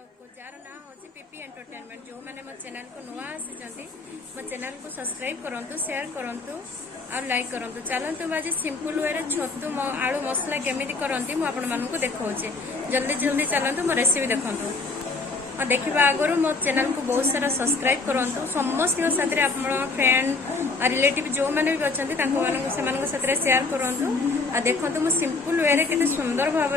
ब्लॉग को जार ना हो पीपी एंटरटेनमेंट जो मैंने मो चैनल को नुआ आसी मो चैनल को सब्सक्राइब करंतु शेयर करंतु और लाइक करंतु चलतु आज सिंपल वे छतु आलू मसला केमिति करंती मु आपण मानकु देखाउछे जल्दी जल्दी चलतु मो रेसिपी देखंतु और देखा आगु मो चैनल को बहुत सारा सब्सक्राइब करंतु समस्त साथ आप फ्रेंड रिलेटिव जो मैंने भी अच्छा से शेयर करंतु आ देखंतु मो सिंपल वे केते सुंदर भाव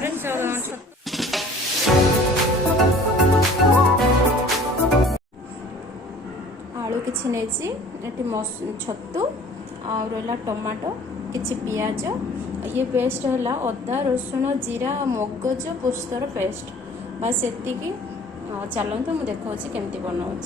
आलू किसी नहीं छतु आ रहा टमाटो किसी पियाज ये पेस्ट है अदा रसुण जीरा मगज पोस्तर पेस्ट बस एतिकी चलते मुझे देखा केमती बनाऊँ।